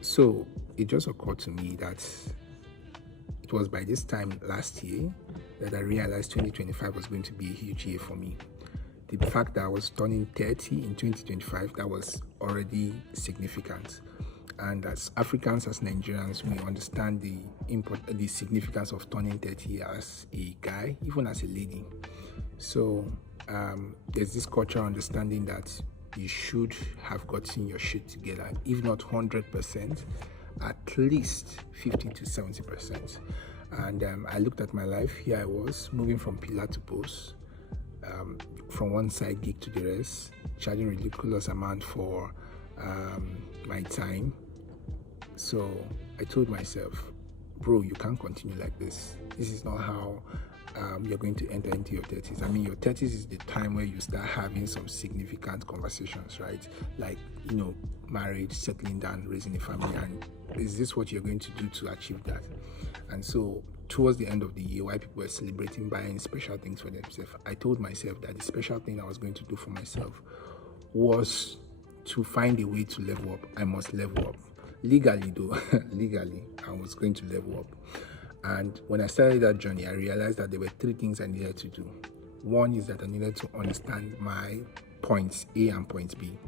So it just occurred to me that it was by this time last year that I realized 2025 was going to be a huge year for me. The fact that I was turning 30 in 2025, that was already significant. And as Africans, as Nigerians, we understand the significance of turning 30 as a guy, even as a lady. So there's this cultural understanding that you should have gotten your shit together, if not 100%, at least 50 to 70%. And I looked at my life. Here I was, moving from pillar to post, from one side gig to the rest, charging ridiculous amount for my time. So I told myself, bro, you can't continue like this. This is not how you're going to enter into your 30s. I mean, your 30s is the time where you start having some significant conversations, right? Like, marriage, settling down, raising a family. And is this what you're going to do to achieve that? And so towards the end of the year, while people were celebrating buying special things for themselves, I told myself that the special thing I was going to do for myself was to find a way to level up. I must level up. Legally though, legally, I was going to level up. And when I started that journey, I realized that there were three things I needed to do. One is that I needed to understand my points A and point B.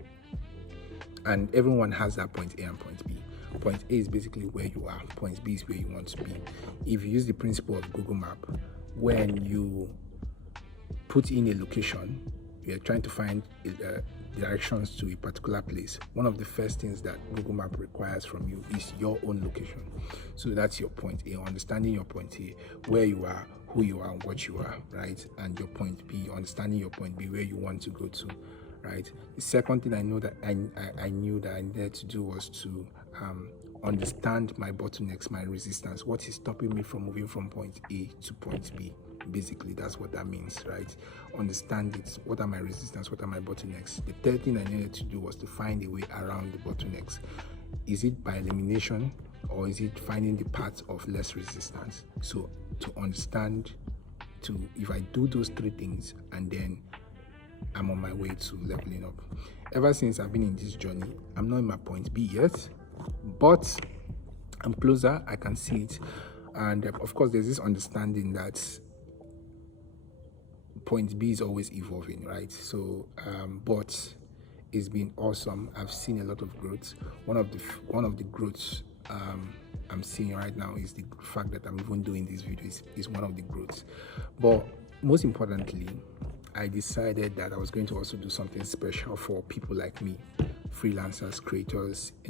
And everyone has that point A and point B. Point A is basically where you are. Point B is where you want to be. If you use the principle of Google Map, when you put in a location, you're trying to find directions to a particular place, one of the first things that Google Map requires from you is your own location. So that's your point A, understanding your point A, where you are, who you are, what you are, right? And your point B, understanding your point B, where you want to go to, right? The second thing I know that I knew that I needed to do was to understand my bottlenecks, my resistance. What is stopping me from moving from point A to point B? Basically, that's what that means, right? Understand it. What are my resistance? What are my bottlenecks? The third thing I needed to do was to find a way around the bottlenecks. Is it by elimination, or is it finding the path of less resistance? So to understand, if I do those three things, and then I'm on my way to leveling up. Ever since I've been in this journey, I'm not in my point B yet, but I'm closer. I can see it. And of course, there's this understanding that point B is always evolving, right? So but it's been awesome. I've seen a lot of growth. One of the growths I'm seeing right now is the fact that I'm even doing these videos is one of the growths. But most importantly, I decided that I was going to also do something special for people like me, freelancers, creators,